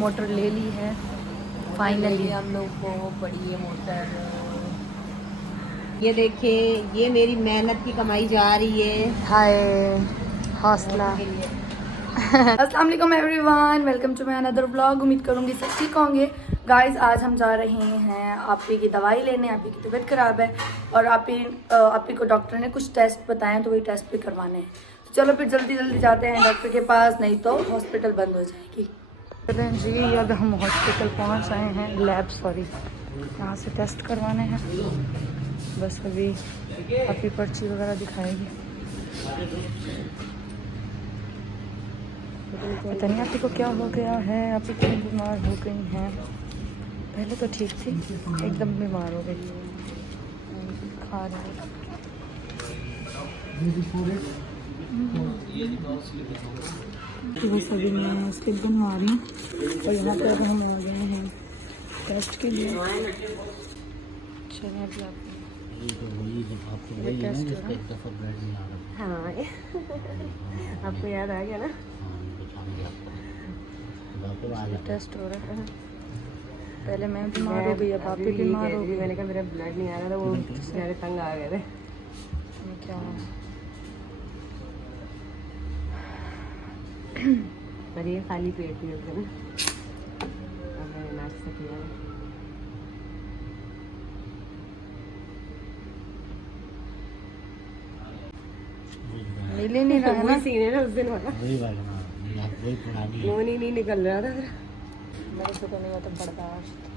Motor ले ली है finally. हम लोग को पड़ी है मोटर। ये देखिए, ये मेरी मेहनत की कमाई जा रही है। हाय हौसला। अस्सलाम वालेकुम everyone, welcome to my another vlog. उम्मीद करूँगी सब ठीक होंगे। गाइस आज हम जा रहे हैं आपी की दवाई लेने। आपी की तबीयत ख़राब है और आपी को डॉक्टर ने कुछ टेस्ट बताए हैं, तो वही टेस्ट भी करवाने हैं। तो चलो फिर जल्दी जल्दी जाते हैं डॉक्टर के पास, नहीं तो हॉस्पिटल बंद हो जाएगी। चलें जी, अब हम हॉस्पिटल पहुँच आए हैं, लैब सॉरी, यहाँ से टेस्ट करवाने हैं। बस अभी आपकी पर्ची वगैरह दिखाएगी। पता नहीं आपी को क्या हो गया है, आपी क्यों बीमार हो गई हैं। पहले तो ठीक थी, एकदम बीमार हो गई। खा रही बस अभी मैं स्लिप बनवा रही हूँ और यहाँ पर हम आ गए हैं टेस्ट के लिए। चलिए अभी ये टेस्ट हो रहा है। हाँ आपको याद आ गया ना, टेस्ट हो रहा है। पहले मैं बीमार हो गई, अब आप भी बीमार हो गई। मैंने कहा मेरा ब्लड नहीं आ रहा था, वो सारे तंग आ गए थे। क्या पर ये खाली पेट भी होते ना, अब मैंने नाश्ता किया है। मिल नहीं रहा है ना, सीने ना उस दिन वाला खून ही नहीं निकल रहा था। मेरे को तो नहीं होता बर्दाश्त।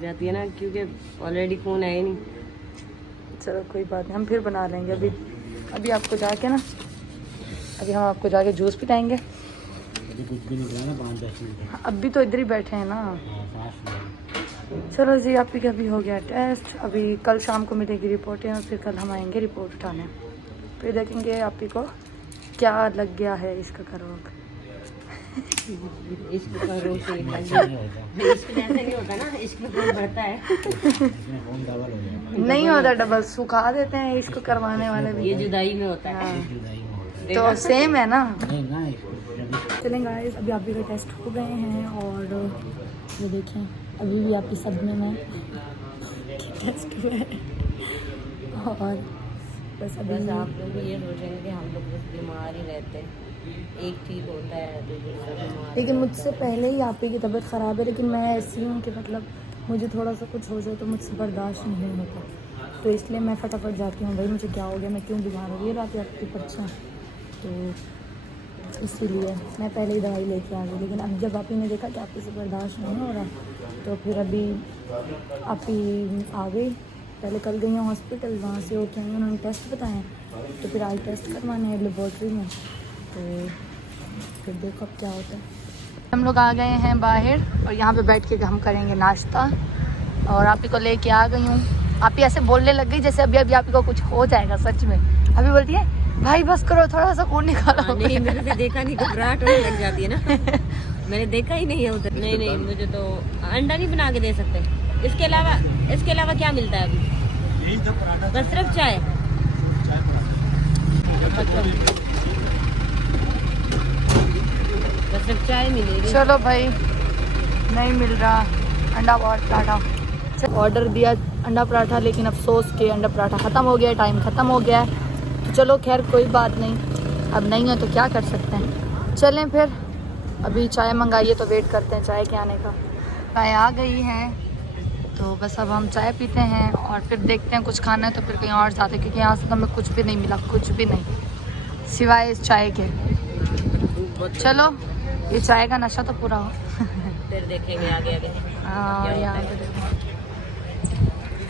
जाती है ना, क्योंकि ऑलरेडी खून है ही नहीं। चलो कोई बात नहीं, हम फिर बना लेंगे। अभी आपको जाके ना, अभी हम आपको जाके जूस पिलाएंगे। कुछ भी नहीं ना, 5-10 मिनट अभी तो इधर ही बैठे हैं ना। चलो जी, आपकी का भी हो गया टेस्ट। अभी कल शाम को मिलेगी रिपोर्टें और फिर कल हम आएंगे रिपोर्ट उठाने। फिर देखेंगे आपकी को क्या लग गया है इसका रोग। इश्क का रोग तो इश्क जैसे नहीं होता ना, इश्क में खून बढ़ता है। नहीं होता डबल, सुखा देते हैं इश्क करवाने वाले भी। ये जुदाई में होता है। तो सेम है ना। चलें गाइस, अभी आपकी का टेस्ट हो गए हैं और ये देखें अभी भी आपकी सदमे में टेस्ट हुए हैं। और बस अभी आप लोग भी ये सोचेंगे कि हम लोग बस बीमार ही रहते हैं, एक ठीक होता है तो दूसरा बीमार। लेकिन मुझसे पहले ही आपकी की तबीयत ख़राब है, लेकिन मैं ऐसी हूँ कि मतलब मुझे थोड़ा सा कुछ हो जाए तो मुझसे बर्दाश्त नहीं होता, तो इसलिए मैं फटाफट जाती हूँ, भाई मुझे क्या हो गया, मैं क्यों बीमार हो गई। रात आपकी पर्चा, तो इसीलिए मैं पहले ही दवाई लेके आ गई। लेकिन अब जब आपी ने देखा कि आपकी से बर्दाश्त नहीं हो रहा, तो फिर अभी आपी आ गई। पहले कल गई हैं हॉस्पिटल, वहाँ से होके आई, उन्होंने टेस्ट बताए, तो फिर आई टेस्ट करवाने हैं लेबॉर्ट्री में, तो फिर देखो अब क्या होता है। हम लोग आ गए हैं बाहर और यहाँ पे बैठ के हम करेंगे नाश्ता। और आपी को लेके आ गई हूँ। आपी ऐसे बोलने लग गई जैसे अभी आपी को कुछ हो जाएगा। सच में अभी बोलती है भाई बस करो, थोड़ा सा खून निकालो। नहीं मैंने भी देखा नहीं, घबराहट होने लग जाती है ना। मैंने देखा ही नहीं है उधर। नहीं मुझे तो अंडा नहीं बना के दे सकते। इसके अलावा क्या मिलता है अभी? बस सिर्फ चाय। बस सिर्फ चाय मिलेगी। चलो भाई, नहीं मिल रहा अंडा पराठा। ऑर्डर दिया अंडा पराठा, लेकिन अफसोस के अंडा पराठा ख़त्म हो गया, टाइम ख़त्म हो गया है। चलो खैर कोई बात नहीं, अब नहीं है तो क्या कर सकते हैं। चलें फिर, अभी चाय मंगाइए तो वेट करते हैं चाय के आने का। चाय आ गई है तो बस अब हम चाय पीते हैं और फिर देखते हैं कुछ खाना है तो फिर कहीं और जाते हैं, क्योंकि यहाँ से तो हमें कुछ भी नहीं मिला, कुछ भी नहीं सिवाय इस चाय के। चलो ये चाय का नशा तो पूरा हो। फिर देखेंगे आगे। हाँ यहाँ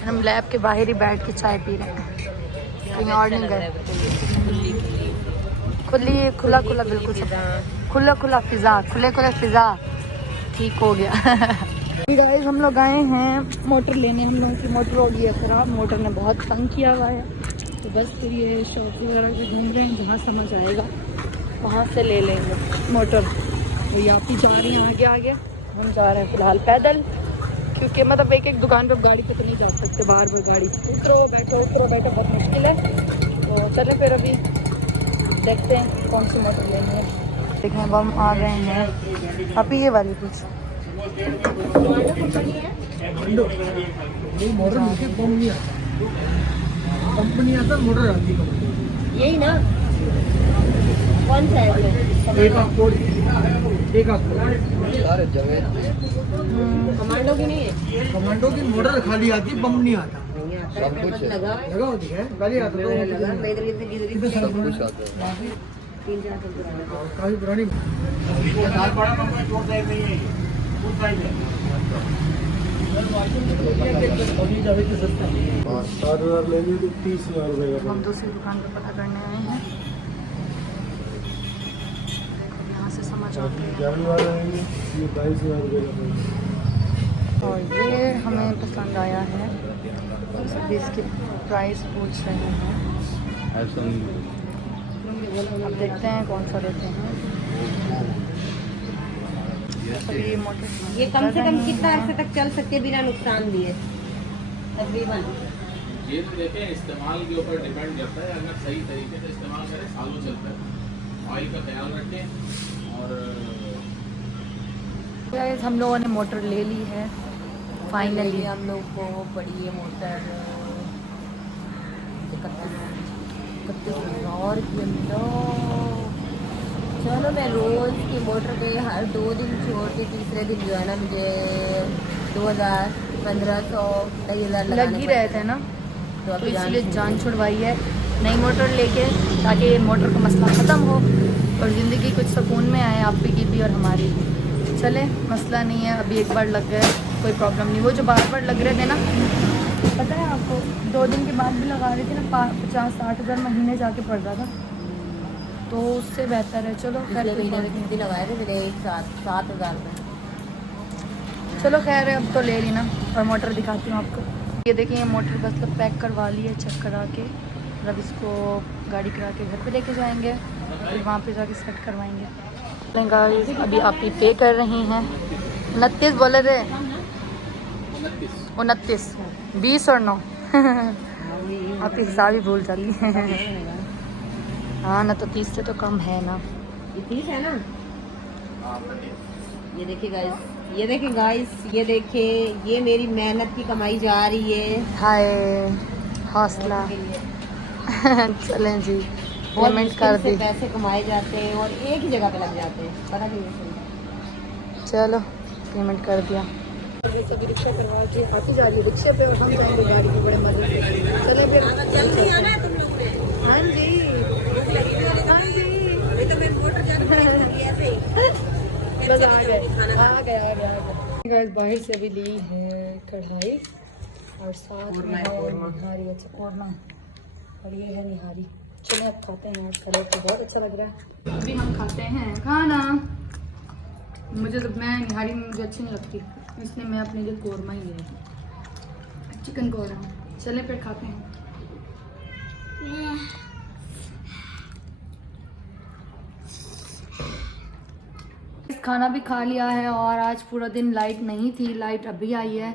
हम लैब के बाहर ही बैठ के चाय पी रहे हैं, कहीं और नहीं गए। खुला बिल्कुल खुला फिजा, खुले फिजा ठीक हो गया। गाइस हम लोग आए हैं मोटर लेने। हम लोगों की मोटर हो गई है ख़राब, मोटर ने बहुत तंग किया हुआ है, तो बस फिर ये शॉप वगैरह पे घूम रहे हैं, जहाँ समझ आएगा वहाँ से ले लेंगे मोटर। तो यहाँ पे जा रही हैं आगे, हम जा रहे हैं फ़िलहाल पैदल। क्योंकि मतलब एक एक दुकान पे गाड़ी पे तो नहीं जा सकते, बाहर बार गाड़ी उतरो बैठो बहुत मुश्किल है। तो चलें फिर अभी देखते हैं कौन सी मोटर लेनी है। देखें अब हम आ गए हैं, अभी ये वाली कुछ कंपनी आता मोटर आती है, यही ना, कौन सा है इसमें? एक सारे जगह कमांडो की नहीं है? कमांडो की मोटर खाली आती, बम नहीं आता। सब कुछ लगा लगा होती है, गाड़ी आता तो लगा मैं इधर इधर सब कुछ आता है। 3-4 साल पुराना। काफी पुरानी हम दूसरी दुकान पे पता करने आए हैं। यहाँ से समझ आते और ये हमें पसंद आया है, अभी इसकी प्राइस पूछ रहे हैं। अब देखते हैं कौन सा लेते हैं। अभी मोटर ये कम से कम कितना अर्से तक चल सकते बिना नुकसान दिए तकरीबन? ये तो देखें इस्तेमाल के ऊपर डिपेंड करता है। अगर सही तरीके से इस्तेमाल करें सालों चलता है। ऑयल का ख्याल रखें। और गाइस हम लोगों ने मोटर ले ली है फाइनली। हम लोग को पड़ी है मोटर 31,000 की अंदर। चलो मैं रोज़ की मोटर पे हर 2 दिन छोड़ के तीसरे दिन जो है ना मुझे 2,000 1,500 2,000 लग ही रहे थे ना, तो इसलिए जान छुड़वाई है नई मोटर लेके, ताकि मोटर का मसला ख़त्म हो और ज़िंदगी कुछ सुकून में आए, आप की भी और हमारी। चले मसला नहीं है, अभी एक बार लग गए कोई प्रॉब्लम नहीं। वो जो बार बार लग रहे थे ना, पता है आपको, 2 दिन के बाद भी लगा रहे थे ना, 50-60 हज़ार महीने जाके पड़ रहा था, तो उससे बेहतर है। चलो खैर कितने लगाए थे मेरे? एक साथ 7,000 में। चलो खैर है, अब तो ले ली ना। और मोटर दिखाती हूँ आपको। ये देखिए ये मोटर बस लोग पैक करवा ली है, चेक करा के। मतलब इसको गाड़ी करा के घर पे लेके जाएंगे, फिर वहाँ पे जाके सेट करवाएंगे। गाइस अभी आप ही पे कर रही हैं। 29 बोले थे, 29 20 और 9 आप हिसाब ही भूल जाती हैं। हाँ ना, तो 30 से तो कम है ना। ये 30 है ना? ये देखिए गाइस, ये देखिए गाइस, ये देखिए, ये मेरी मेहनत की कमाई जा रही है। हाय हौसला। चलें जी, पेमेंट कर दी। पैसे कमाए जाते हैं और एक ही जगह पे लग जाते हैं, पता नहीं। चलो पेमेंट कर दिया। सभी रिक्शा करवा के आती जा रही है रिक्शे पे, और हम जाएंगे गाड़ी पे बड़े मजे से। चले फिर। जल्दी आना है तुम लोगों ने। हाँ जी हाँ जी, अभी तो मैं मोटर जाने ऐसे ही बस आ गए। गाइस बाहर से अभी ली है कढ़ाई और साथ में है निहारी। अच्छा कोरमा, और ये है निहारी। चलो अब खाते हैं। आज कलर तो बहुत अच्छा लग रहा है। अभी हम खाते हैं खाना। मुझे तो निहारी मुझे अच्छी नहीं लगती, इसलिए मैं अपने लिए कोरमा ही लिया, चिकन कोरमा। चले फिर खाते हैं। खाना भी खा लिया है और आज पूरा दिन लाइट नहीं थी, लाइट अभी आई है।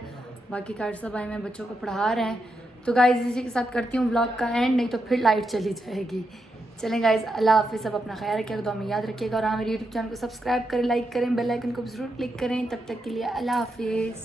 बाकी कार सब आए में बच्चों को पढ़ा रहे हैं। तो गाइज इसी के साथ करती हूँ व्लॉग का एंड, नहीं तो फिर लाइट चली जाएगी। चलें गाइज, अल्लाह हाफिज़। सब अपना ख्याल रखिएगा, तो हमें याद रखिएगा और हमारे यूट्यूब चैनल को सब्सक्राइब करें, लाइक करें, बेल आइकन को जरूर क्लिक करें। तब तक के लिए अल्लाह हाफिज़।